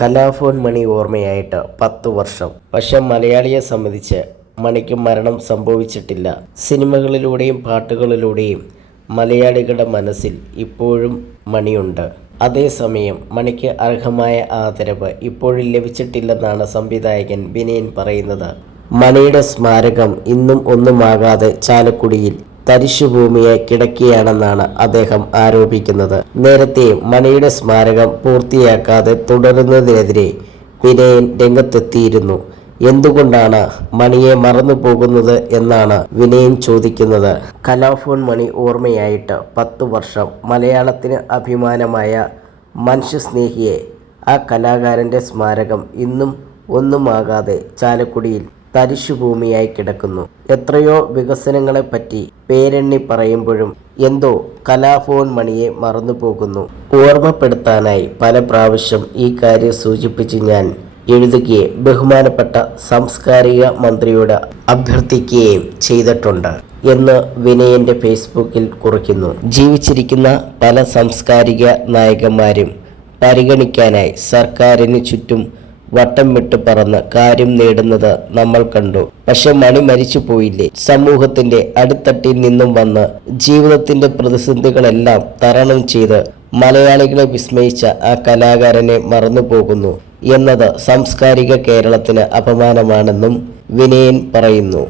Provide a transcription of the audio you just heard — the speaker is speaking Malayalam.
കലാഭവൻ മണി ഓർമ്മയായിട്ട് 10 വർഷം. പക്ഷെ മലയാളിയെ സംബന്ധിച്ച് മണിക്ക് മരണം സംഭവിച്ചിട്ടില്ല. സിനിമകളിലൂടെയും പാട്ടുകളിലൂടെയും മലയാളികളുടെ മനസ്സിൽ ഇപ്പോഴും മണിയുണ്ട്. അതേസമയം മണിക്ക് അർഹമായ ആദരവ് ഇപ്പോഴും ലഭിച്ചിട്ടില്ലെന്നാണ് സംവിധായകൻ വിനയൻ പറയുന്നത്. മണിയുടെ സ്മാരകം ഇന്നും ഒന്നുമാകാതെ ചാലക്കുടിയിൽ തരിശുഭൂമിയായി കിടക്കുകയാണെന്നാണ് അദ്ദേഹം ആരോപിക്കുന്നത്. നേരത്തെ മണിയുടെ സ്മാരകം പൂർത്തിയാക്കാതെ തുടരുന്നതിനെതിരെ വിനയൻ രംഗത്തെത്തിയിരുന്നു. എന്തുകൊണ്ടാണ് മണിയെ മറന്നു പോകുന്നത് എന്നാണ് വിനയൻ ചോദിക്കുന്നത്. കലാഭവൻ മണി ഓർമ്മയായിട്ട് 10 വർഷം. മലയാളത്തിന് അഭിമാനമായ മനുഷ്യസ്നേഹിയെ ആ കലാകാരൻ്റെ സ്മാരകം ഇന്നും ഒന്നുമാകാതെ ചാലക്കുടിയിൽ തരിശുഭൂമിയായി കിടക്കുന്നു. എത്രയോ വികസനങ്ങളെപ്പറ്റി പേരെണ്ണി പറയുമ്പോഴും എന്തോ കലാഭവൻ മണിയെ മറന്നു പോകുന്നു. ഓർമ്മപ്പെടുത്താനായി പല പ്രാവശ്യം ഈ കാര്യം സൂചിപ്പിച്ച് ഞാൻ എഴുതുകയും ബഹുമാനപ്പെട്ട സാംസ്കാരിക മന്ത്രിയോട് അഭ്യർത്ഥിക്കുകയും ചെയ്തിട്ടുണ്ട് എന്ന് വിനയന്റെ ഫേസ്ബുക്കിൽ കുറിക്കുന്നു. ജീവിച്ചിരിക്കുന്ന പല സാംസ്കാരിക നായകന്മാരും പരിഗണിക്കാനായി സർക്കാരിന് ചുറ്റും വട്ടം വിട്ട് പറന്ന് കാര്യം നേടുന്നത് നമ്മൾ കണ്ടു. പക്ഷെ മണി മരിച്ചു പോയില്ലേ? സമൂഹത്തിന്റെ അടിത്തട്ടിൽ നിന്നും വന്ന് ജീവിതത്തിന്റെ പ്രതിസന്ധികളെല്ലാം തരണം ചെയ്ത് മലയാളികളെ വിസ്മയിച്ച ആ കലാകാരനെ മറന്നു പോകുന്നു എന്നത് സാംസ്കാരിക കേരളത്തിന് അപമാനമാണെന്നും വിനയൻ പറയുന്നു.